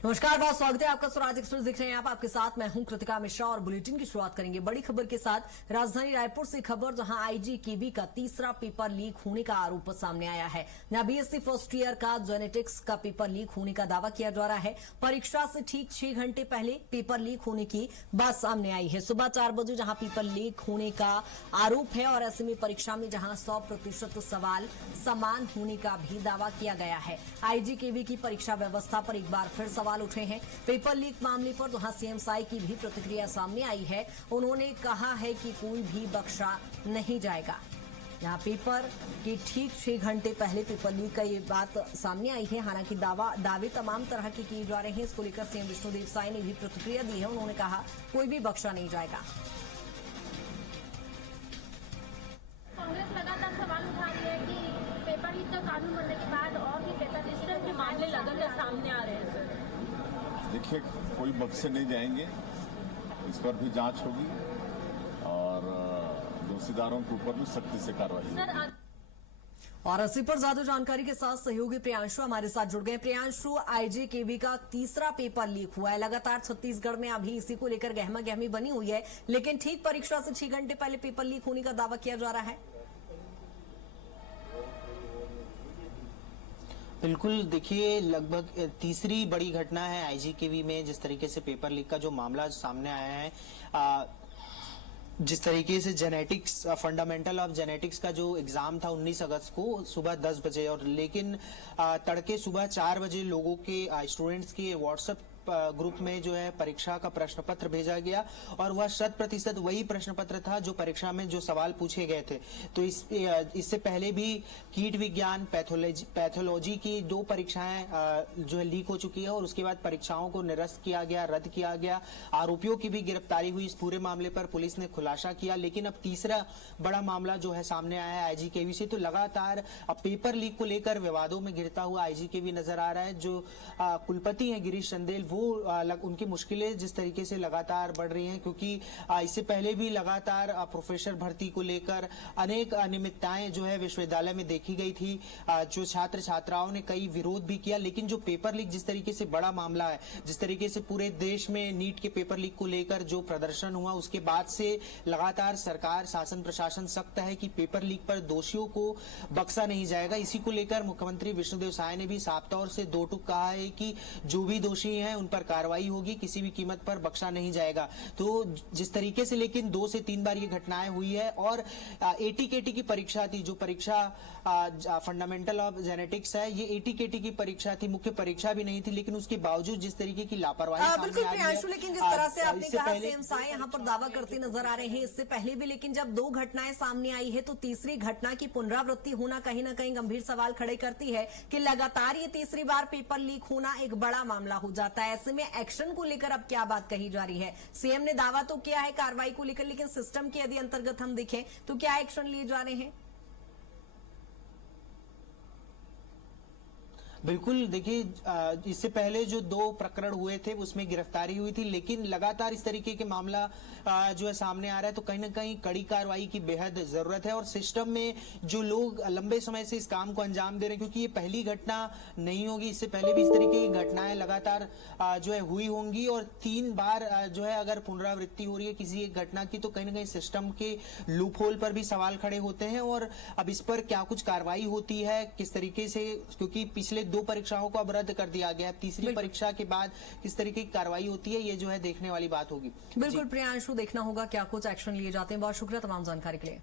नमस्कार, बहुत स्वागत है आपका। स्वराज एक्सप्रेस देख रहे हैं आप, आपके साथ मैं हूं कृतिका मिश्रा और बुलेटिन की शुरुआत करेंगे बड़ी खबर के साथ। राजधानी रायपुर से खबर, जहां आईजी केवी का तीसरा पेपर लीक होने का आरोप सामने आया है। यहां बीएससी फर्स्ट ईयर का जेनेटिक्स का पेपर लीक होने का दावा किया जा रहा है। परीक्षा से ठीक 6 घंटे पहले पेपर लीक होने की बात सामने आई है। सुबह 4 बजे जहां पेपर लीक होने का आरोप है और ऐसे में परीक्षा में जहां 100% सवाल समान होने का भी दावा किया गया है। आईजी केवी की परीक्षा व्यवस्था पर एक बार फिर सवाल उठे हैं। पेपर लीक मामले पर जहां सीएम साई की भी प्रतिक्रिया सामने आई है। उन्होंने कहा है कि कोई भी बख्शा नहीं जाएगा। यहाँ पेपर के ठीक 6 घंटे पहले पेपर लीक का ये बात सामने आई है। हालांकि दावे तमाम तरह के किए जा रहे हैं। इसको लेकर सीएम विष्णुदेव साई ने भी प्रतिक्रिया दी है। उन्होंने कहा कोई भी बख्शा नहीं जाएगा। कांग्रेस लगातार सवाल उठा रही है कि पेपर लीक का कानून बनने के बाद और भी पेपर इस तरह के मामले लगातार सामने आ रहे हैं। सर देखिए, कोई बख्शे नहीं जाएंगे। इस पर भी जांच होगी और दोषीदारों के ऊपर भी सख्ती से कार्रवाई होगी। और इसी पर ज्यादा जानकारी के साथ सहयोगी प्रियांशु हमारे साथ जुड़ गए। प्रियांशु, आईजी केवी का तीसरा पेपर लीक हुआ है। लगातार छत्तीसगढ़ में अभी इसी को लेकर गहमा गहमी बनी हुई है, लेकिन ठीक परीक्षा से 6 घंटे पहले पेपर लीक होने का दावा किया जा रहा है। बिल्कुल, देखिए लगभग तीसरी बड़ी घटना है आईजीकेवी में। जिस तरीके से पेपर लीक का जो मामला सामने आया है, जिस तरीके से जेनेटिक्स, फंडामेंटल ऑफ जेनेटिक्स का जो एग्जाम था 19 अगस्त को सुबह 10 बजे, और लेकिन तड़के सुबह 4 बजे लोगों के, स्टूडेंट्स के व्हाट्सएप ग्रुप में जो है परीक्षा का प्रश्न पत्र भेजा गया और वह 100% वही प्रश्न पत्र था जो परीक्षा में जो सवाल पूछे गए थे। तो इससे पहले भी कीट विज्ञान, पैथोलॉजी की 2 परीक्षाएं जो है लीक हो चुकी है और उसके बाद परीक्षाओं को निरस्त किया गया, रद्द किया गया। आरोपियों की भी गिरफ्तारी हुई। इस पूरे मामले पर पुलिस ने खुलासा किया। लेकिन अब तीसरा बड़ा मामला जो है सामने आया है आईजीकेवी से। तो लगातार अब पेपर लीक को लेकर विवादों में घिरता हुआ आईजीकेवी नजर आ रहा है। जो कुलपति है गिरीश चंदेल, वो उनकी मुश्किलें जिस तरीके से लगातार बढ़ रही हैं, क्योंकि इससे पहले भी लगातार प्रोफेसर भर्ती को लेकर अनेक अनियमितताएं जो है विश्वविद्यालय में देखी गई थी। जो छात्र छात्राओं ने कई विरोध भी किया। लेकिन जो पेपर लीक जिस तरीके से बड़ा मामला है, जिस तरीके से पूरे देश में नीट के पेपर लीक को लेकर जो प्रदर्शन हुआ, उसके बाद से लगातार सरकार, शासन प्रशासन सख्त है कि पेपर लीक पर दोषियों को बख्शा नहीं जाएगा। इसी को लेकर मुख्यमंत्री विष्णुदेव साय ने भी साफ तौर से 2 टूक कहा है कि जो भी दोषी हैं उन पर कार्रवाई होगी, किसी भी कीमत पर बख्शा नहीं जाएगा। तो जिस तरीके से लेकिन 2 से 3 बार ये घटनाएं हुई है और एटीकेटी की परीक्षा थी, जो परीक्षा फंडामेंटल ऑफ जेनेटिक्स है, ये एटीकेटी की परीक्षा थी, मुख्य परीक्षा भी नहीं थी। लेकिन उसके बावजूद जिस तरीके की लापरवाही बिल्कुल प्रियांशु, लेकिन जिस तरह से आपने कहा सीएम साई यहाँ पर दावा करते नजर आ रहे हैं, इससे पहले भी लेकिन जब 2 घटनाएं सामने आई है तो तीसरी घटना की पुनरावृत्ति होना कहीं ना कहीं गंभीर सवाल खड़े करती है कि लगातार ये तीसरी बार पेपर लीक होना एक बड़ा मामला हो जाता है। ऐसे में एक्शन को लेकर अब क्या बात कही जा रही है? सीएम ने दावा तो किया है कार्रवाई को लेकर, लेकिन सिस्टम के यदि अंतर्गत हम देखें तो क्या एक्शन लिए जा रहे हैं? बिल्कुल, देखिए इससे पहले जो 2 प्रकरण हुए थे उसमें गिरफ्तारी हुई थी। लेकिन लगातार इस तरीके के मामला जो है सामने आ रहा है, तो कहीं ना कहीं कड़ी कार्रवाई की बेहद जरूरत है। और सिस्टम में जो लोग लंबे समय से इस काम को अंजाम दे रहे हैं, क्योंकि ये पहली घटना नहीं होगी, इससे पहले भी इस तरीके की घटनाएं लगातार जो है हुई होंगी। और 3 बार जो है अगर पुनरावृत्ति हो रही है किसी एक घटना की, तो कहीं ना कहीं सिस्टम के लूप होल पर भी सवाल खड़े होते हैं। और अब इस पर क्या कुछ कार्रवाई होती है, किस तरीके से, क्योंकि पिछले 2 परीक्षाओं को अब रद्द कर दिया गया। तीसरी परीक्षा के बाद किस तरीके की कार्रवाई होती है, ये जो है देखने वाली बात होगी। बिल्कुल प्रियांशु, देखना होगा क्या कुछ एक्शन लिए जाते हैं। बहुत शुक्रिया तमाम जानकारी के लिए।